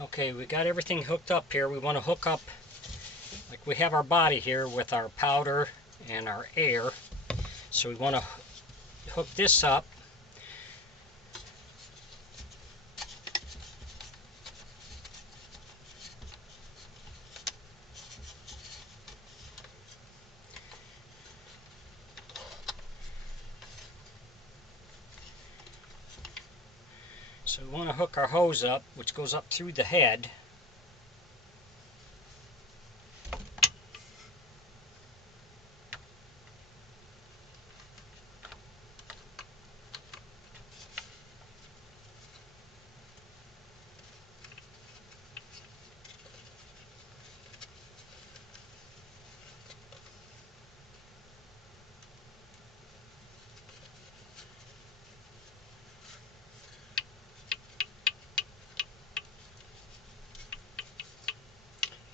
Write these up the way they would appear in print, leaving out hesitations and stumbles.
Okay, we got everything hooked up here. We want to hook up, like we have our body here with our powder and our air. So we want to hook this up. So we want to hook our hose up, which goes up through the head.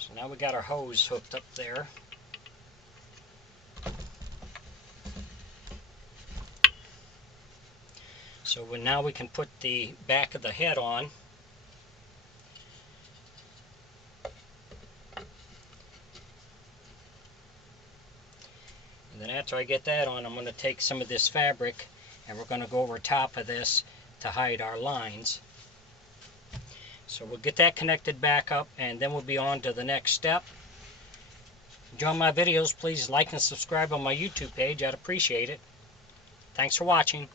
So now we got our hose hooked up there. So now we can put the back of the head on. And then after I get that on, I'm going to take some of this fabric and we're going to go over top of this to hide our lines. So we'll get that connected back up and then we'll be on to the next step. Enjoy my videos, please like and subscribe on my YouTube page. I'd appreciate it. Thanks for watching.